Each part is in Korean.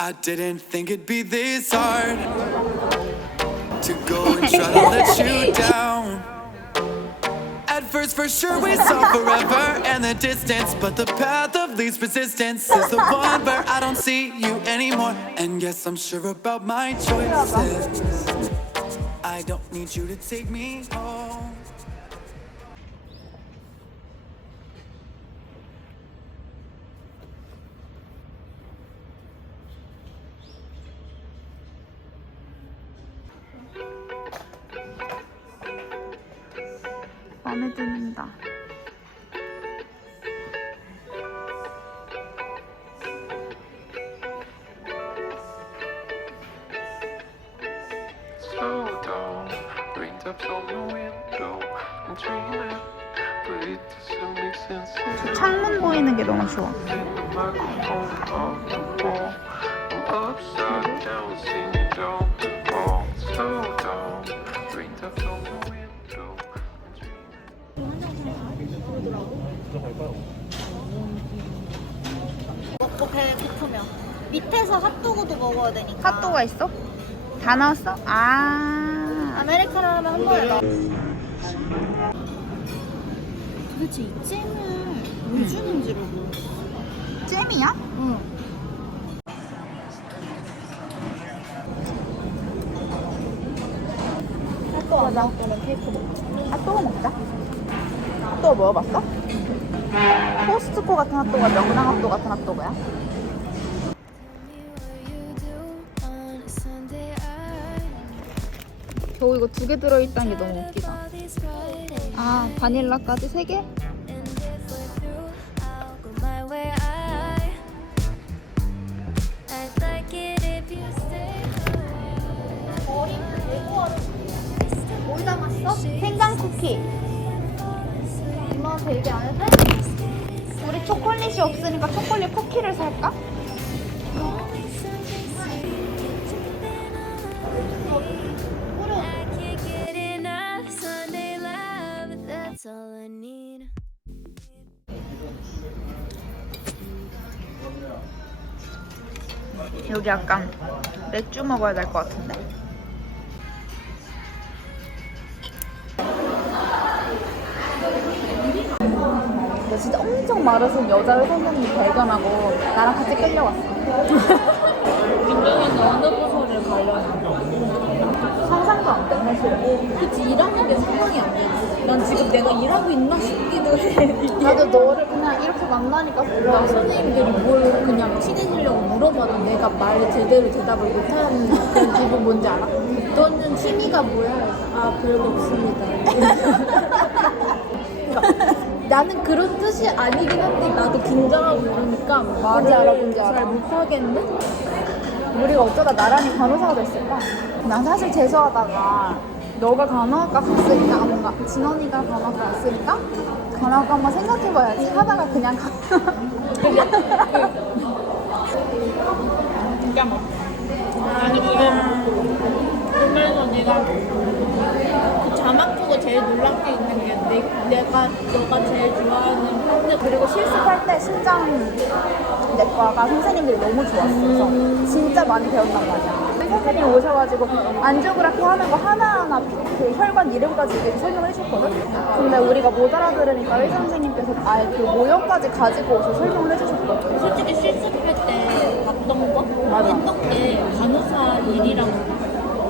I didn't think it'd be this hard to go and try to let you down. At first, for sure, we saw forever and the distance, but the path of least resistance is the one where I don't see you anymore. And yes, I'm sure about my choices. I don't need you to take me home. 마음에 든다. Slow down, raindrops on the window. I'm dreaming, but it doesn't make sense. 창문 보이는 게 너무 좋아. In the microphone on the wall, I'm upside down, singing down the hall. Slow down, raindrops on the window. I'm dreaming. 먹고 배 고프면 밑에서 핫도그도 먹어야 되니까. 핫도그가 있어? 다 나왔어? 아. 아메리카노 하면 한 번에 나와. 도대체 이 잼을 왜 주는지를 모르겠어. 잼이야? 응. 핫도그 안 나올 거면 케이크 먹자. 핫도그 먹자. 핫도그 먹어봤어? 코스트코 같은 핫도그가 명랑 핫도그 같은 핫도그야? 겨우 이거 2개 들어있다는 게 너무 웃기다. 아, 바닐라까지 3개? 뭘 담았어? 생강 쿠키. 엄마한테 얘기 안 해도 돼? 우리 초콜릿이 없으니까 초콜릿 쿠키를 살까? 여기 약간 맥주 먹어야 될 것 같은데? 나 진짜 엄청 마르신 여자 선생님 발견하고 나랑 같이 끌려왔어. 민정이는 어느 부서를 가려나? 상상도 안 돼, 사실. 그치, 일하는 게 상상이 안 되지. 난 지금 내가 일하고 있나 싶기도 해. 나도 너를 그냥 이렇게 만나니까 나 선생님들이 뭘 그냥 친해지려고 물어봐도 내가 말 제대로 대답을 못하는 그런 기분 뭔지 알아? 너는 취미가 뭐야? 아, 별거 없습니다. 그러니까 나는 그런 뜻이 아니긴 한데 나도 긴장하고 이러니까 뭔지 알아, 뭔지 알아. 잘 못하겠네? 우리가 어쩌다 나란히 간호사가 됐을까? 난 사실 재수하다가 너가 간호학과 갔으니까 뭔가 진원이가 간호학과 갔으니까 간호학과 한번 생각해봐야지 하다가 그냥 가. 진짜 뭐 나는 그러면서 네가 그 자막 보고 제일 놀랍게 있는 게 내가 너가 제일 좋아하는 편들 그리고 실습할 때 심장내과가 선생님들이 너무 좋았어. 진짜 많이 배웠단 말이야. 선생님 오셔가지고 안지오그라피 하는 거 하나하나 그 혈관 이름까지 이렇게 설명을 해줬거든? 근데 우리가 못 알아들으니까 의사 선생님께서 아예 그 모형까지 가지고 오셔서 설명을 해주셨거든. 솔직히 실습할 때 봤던 거? 맞아. 했던 게 간호사 일이랑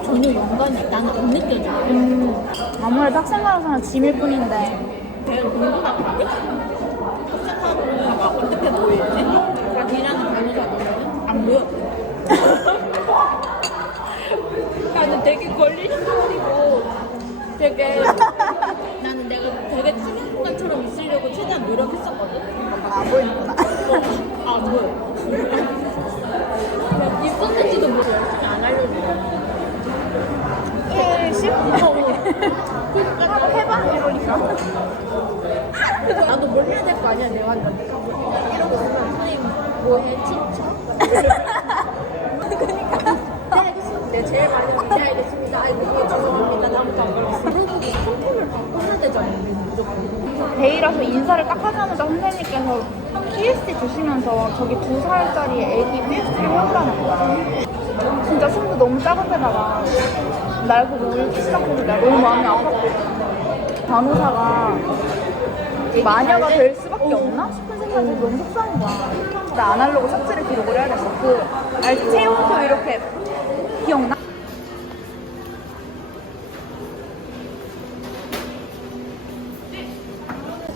전혀 연관이 나는 안 느껴져. 아무래도 학생 간호사는 짐일 뿐인데 내가 공부 같은데? 학생하고 막 어떻게 보이지? 나 일하는 간호사 보면은 안 보여. 나는 되게 걸리적거리고 되게 나는 내가 되게 친근감처럼 있으려고 최대한 노력했었거든. 안 보이는구나. 안 보여. 그냥 있었는지도 모르고 열심히 안 하려고. 1십? 한번 해봐 이러니까. 나도 뭘 해야 될 거 아니야, 내가. 이러고 있으면 선생님 뭐해, 친척? 그러니까. 네, 알겠습니다. 네, 제일 많이 하는 네, 알겠습니다. 아이고, 죄송합니다. 다음부터 안 그러겠습니다. 그러고 성품을 바꿔야 되잖아, 우리는 무조건. 데이라서 인사를 딱 하자마자 선생님께서 PSD 주시면서 저기 2살짜리 애기 PST를 해오라는 거야. 너무 작은 데다가 날 보고 울기 시작해서 내가 너무 마음이 아팠거든. 간호사가 마녀가 될 수밖에 없나 싶은 생각이 너무 속상한 거야. 나 아날로그 셔츠를 기록을 해야 됐어. 그 알지? 체온표 이렇게 기억나?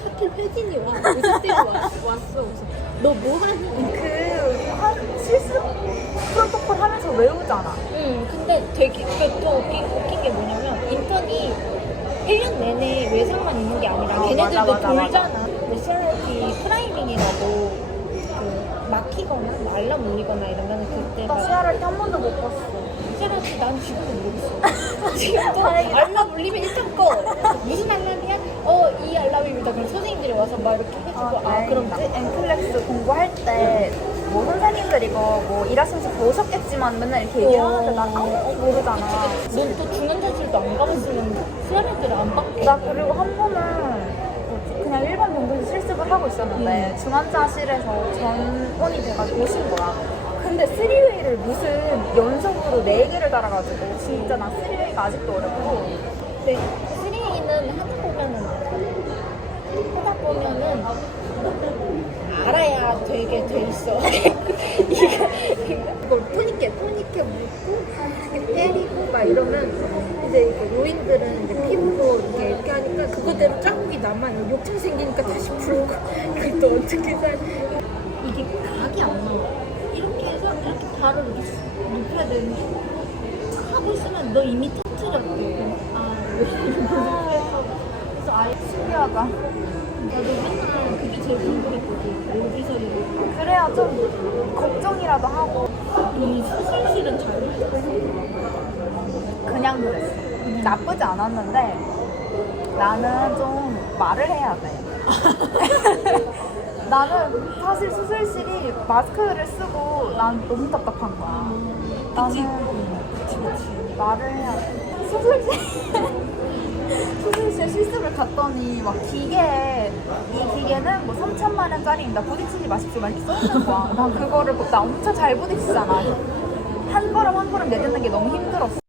하필 혜진이 와. 의사 때문에 왔어. 그래서 너 뭐 하니? 실습 프로토콜 하면서 외우잖아. 응, 근데 되게 또 웃긴 게 뭐냐면 인턴이 1년 내내 외상만 있는 게 아니라 걔네들도 맞아. 돌잖아. 근데 CRT 프라이밍이라고 그 막히거나 뭐 알람 울리거나 이러면 그때 나 막 CRT 한 번도 못 봤어. CRT 난 지금도 모르겠어. 지금도 알람 울리면 일단 꺼. 무슨 알람이야? 이 알람입니다. 그럼 선생님들이 와서 막 이렇게 해주고 그럼 그럼 엠플렉스 공부할 때 뭐 선생님들 이거 뭐 일하시면서 보셨겠지만 맨날 이렇게 얘기하는데 난 아무것도 모르잖아. 넌 또 중환자실도 안 가봤으면 CRT를 안 받게. 나 그리고 한 번은 그냥 일반 병동에서 실습을 하고 있었는데 중환자실에서 전원이 돼가지고 오신 거야. 근데 3웨이를 무슨 연속으로 4개를 달아가지고 진짜 나 3웨이가 아직도 어렵고. 근데 3A는 하다 보면은 알아야 되게 돼 있어. 이걸 토니켓 묶고 때리고 막 이러면 이제 이렇게 요인들은 이제 피부로 이렇게 하니까 그거대로 자국이 남아요. 욕창 생기니까 다시 풀고 이걸 또 어떻게 살 이게 각이 안 나와. 이렇게 해서 이렇게 발을 눕혀야 되는데 하고 있으면 너 이미 터트렸대. 그래서 아예 신기하다. 나도 맨날 그게 제일 궁금했거든. 여기서 그래야 좀 걱정이라도 하고. 이 수술실은 잘 그냥 그랬어. 나쁘지 않았는데 나는 좀 말을 해야 돼. 나는 사실 수술실이 마스크를 쓰고 난 너무 답답한 거야. 나는 말을 해야 돼. 수술실 실습을 갔더니 막 기계에 이 기계는 뭐 3천만 원짜리입니다. 부딪히지 마십시오. 막 이렇게 써있는 거야. 난 그거를 나 엄청 잘 부딪히잖아. 한 걸음 한 걸음 내딛는 게 너무 힘들었어.